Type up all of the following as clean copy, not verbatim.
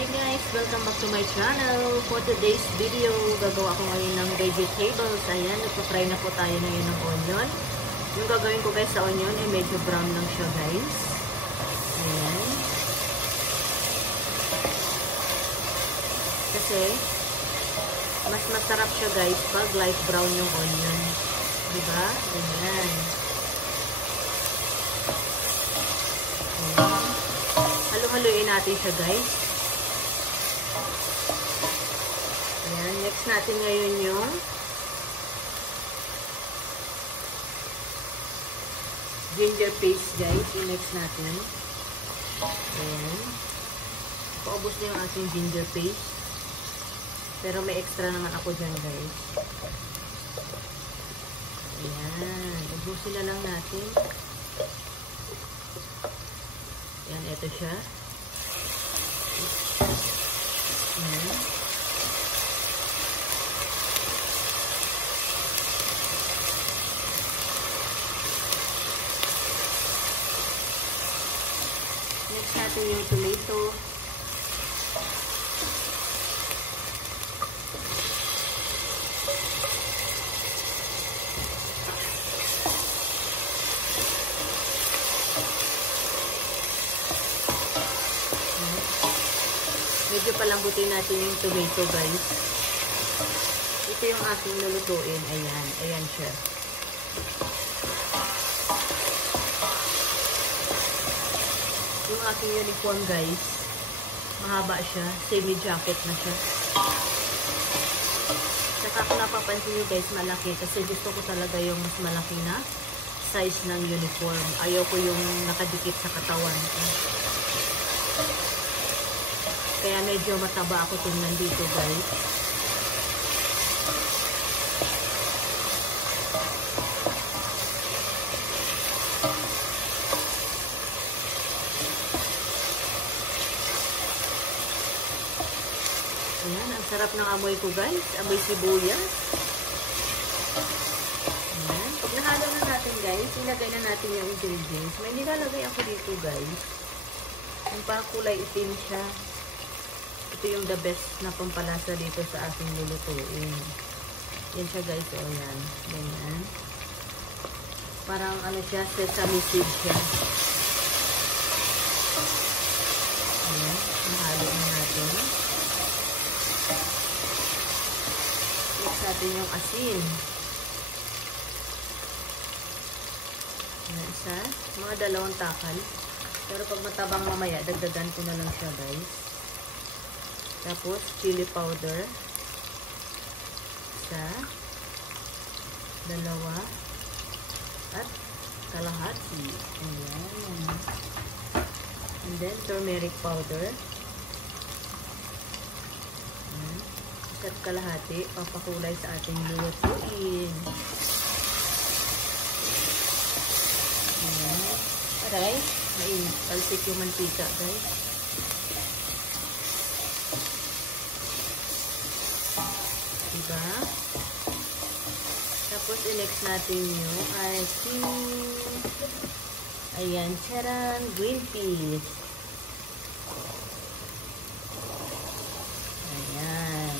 Hi guys! Welcome back to my channel. For today's video, gagawa ko ngayon ng vegetables. Ayan, nagpa-fry na po tayo ngayon ng onion. Yung gagawin ko guys sa onion ay medyo brown lang siya guys. Ayan. Kasi, mas masarap siya guys pag light brown yung onion. Diba? Ayan. Ayan. Halo-haloin natin siya guys. Ayan, next natin ngayon yung ginger paste guys. I-mix natin. Ayan. Paubos na yung ating ginger paste. Pero may extra naman ako dyan guys. Ayan. Ubusin na lang natin. Ayan, ito siya. Ayan. Next natin yung tomato. Medyo palambutin natin yung tomato guys. Ito yung ating lulutuin. Ayan. Ayan siya. Yung aking uniform guys, mahaba siya. Semi-jacket na siya. Saka kung napapansin nyo guys, malaki. Kasi gusto ko talaga yung mas malaki na size ng uniform. Ayaw ko yung nakadikit sa katawan. Kaya medyo mataba ako tingnan dito guys. Ayan, ang sarap ng amoy ko guys. Amoy sibuyas. Ayan. Pag nahalo na natin guys, ilagay na natin yung ingredients. May nilalagay ako dito guys. Yung parang kulay itim siya. Ito yung the best na pampalasa dito sa ating lulutuin. Yan siya guys. O yan. Ganyan. Parang ano siya, sesame seed siya. Ayan. Nahalo na natin. Mix natin yung asin. Ayan isa. Mga 2 takal. Pero pag matabang mamaya, dagdagan ko na lang siya guys. Tapos, chili powder. 1, 2, at kalahati. Ayan. And then, turmeric powder. Ayan. 1 at kalahati. Papakulay sa ating lulutuin. Ayan. Aray, may palsik yung mantika, guys. Diba? Tapos, i-mix natin yung ating ayan, charan, green peas. Ayan.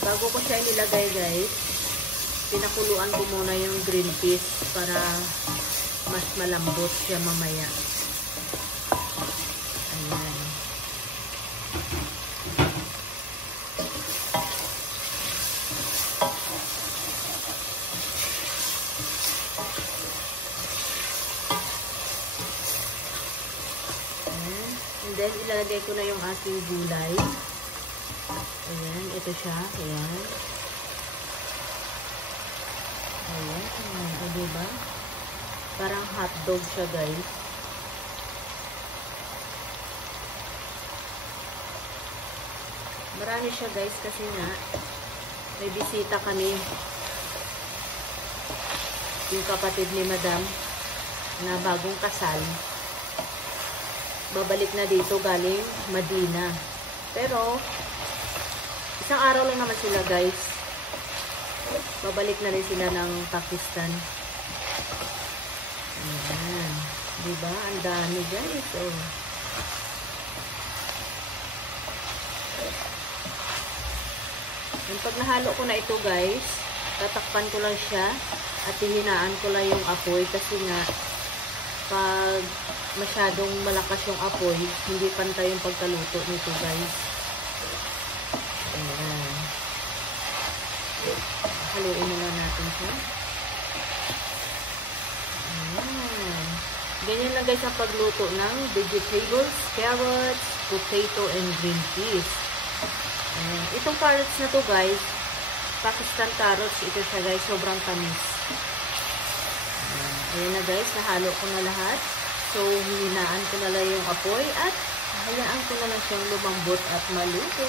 Bago ko siya nilagay guys, pinakuluan ko muna yung green peas para mas malambot siya mamaya. Ayan. And then, ilalagay ko na yung ating gulay. Ayan, ito siya. Ayan. Ayan. O, diba? Parang hotdog siya, guys. Marami siya, guys, kasi nga, may bisita kami. Yung kapatid ni Madam, na bagong kasal. Babalik na dito galing Medina. Pero, isang araw lang naman sila guys. Babalik na rin sila ng Pakistan. Ayan. Diba? Ang dami guys. Oh. Yung pag nahalo ko na ito guys, tatakpan ko lang siya at hihinaan ko lang yung apoy kasi nga pag masyadong malakas yung apoy, hindi pantay yung pagkaluto nito guys. Ayan. Haluin muna natin siya. Ayan. Ganyan lang guys ang pagluto ng vegetables, carrots, potato, and green peas. Ayan. Itong carrots na to guys, Pakistan carrots, ito siya guys, sobrang tamis. Ayan na guys, nahalo ko na lahat. So, hinaan ko na lang yung apoy at hayaan ko na lang siyang lumambot at maluto.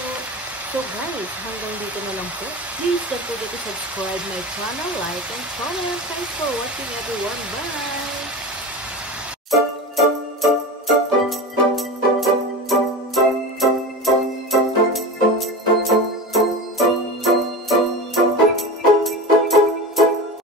So guys, hanggang dito na lang po. Please don't forget to subscribe my channel, like, and comment. Thanks for watching everyone. Bye!